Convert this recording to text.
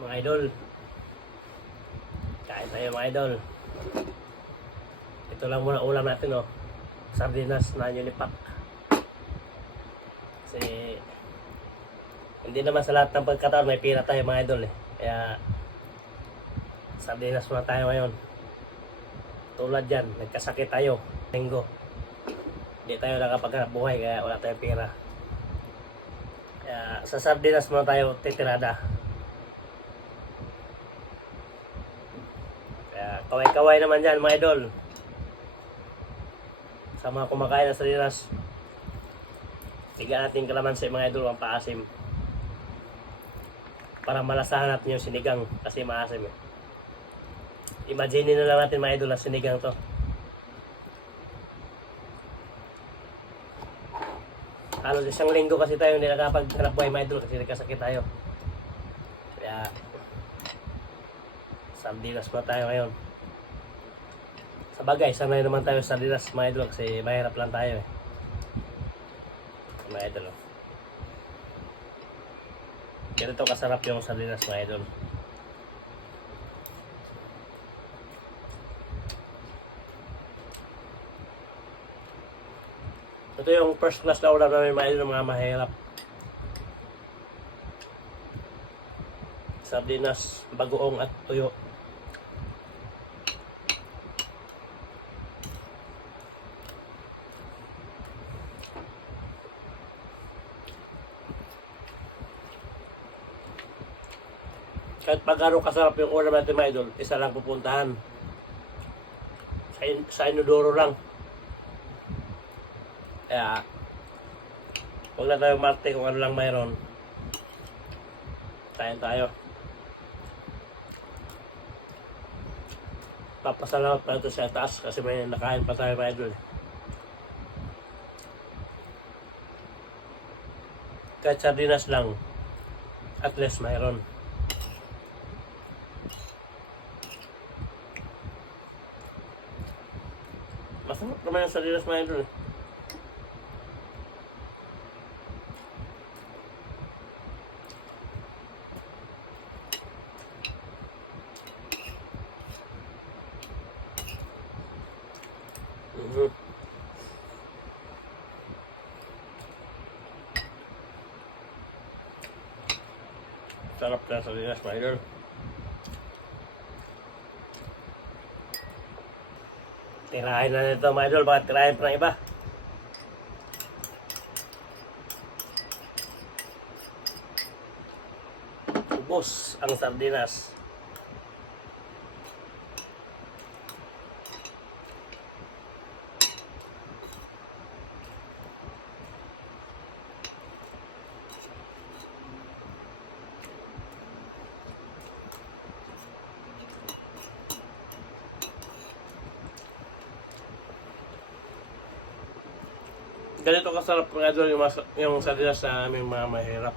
Mga idol, kain tayo mga idol. Ito lang muna ulam natin, oh. Sardinas na Unipac. Kasi hindi naman sa lahat ng pagkataon may pira tayo mga idol eh. Kaya sardinas muna tayo ngayon. Tulad yan, nagkasakit tayo linggo, hindi tayo nakapaghanap buhay kaya wala tayong pira. Kaya sa sardinas muna tayo titirada. Kaya kaway-kaway naman dyan mga idol. Sa mga kumakain ng sardinas, tiga natin kalamansi mga idol, ang paasim. Para malasahan natin yung sinigang kasi maasim eh. Imagine na lang natin mga idol na sinigang to. Halos isang linggo kasi tayo hindi nakapaghanap buhay mga idol kasi nagkasakit tayo. Kaya sardinas pa tayo ngayon. Sa bagay, sanay naman tayo sa sardinas mga idol kasi mahirap lang tayo eh. Mga idol, oh. Ganito kasarap yung sardinas mga idol. Ito yung first class na ulam namin mga idol, mga mahirap. Sardinas, bagoong at tuyo. Kahit pagkano kasarap yung ulam natin mga idol, isa lang pupuntahan. Sa inodoro lang. Kaya huwag na tayo marte kung ano lang mayroon. Kain tayo. Papasalamat pa ito sa taas kasi may nakain pa tayo mga idol. Kahit sardinas lang, at least mayroon. Masarap naman yung sardinas mga idol. Sarap na sardinas mga idol. Tirahin na nito mga idol, baka tirahin pa ng iba. Ubos ang sardinas. Ganito kasarap mga idol yung sardinas sa aming mga mahirap.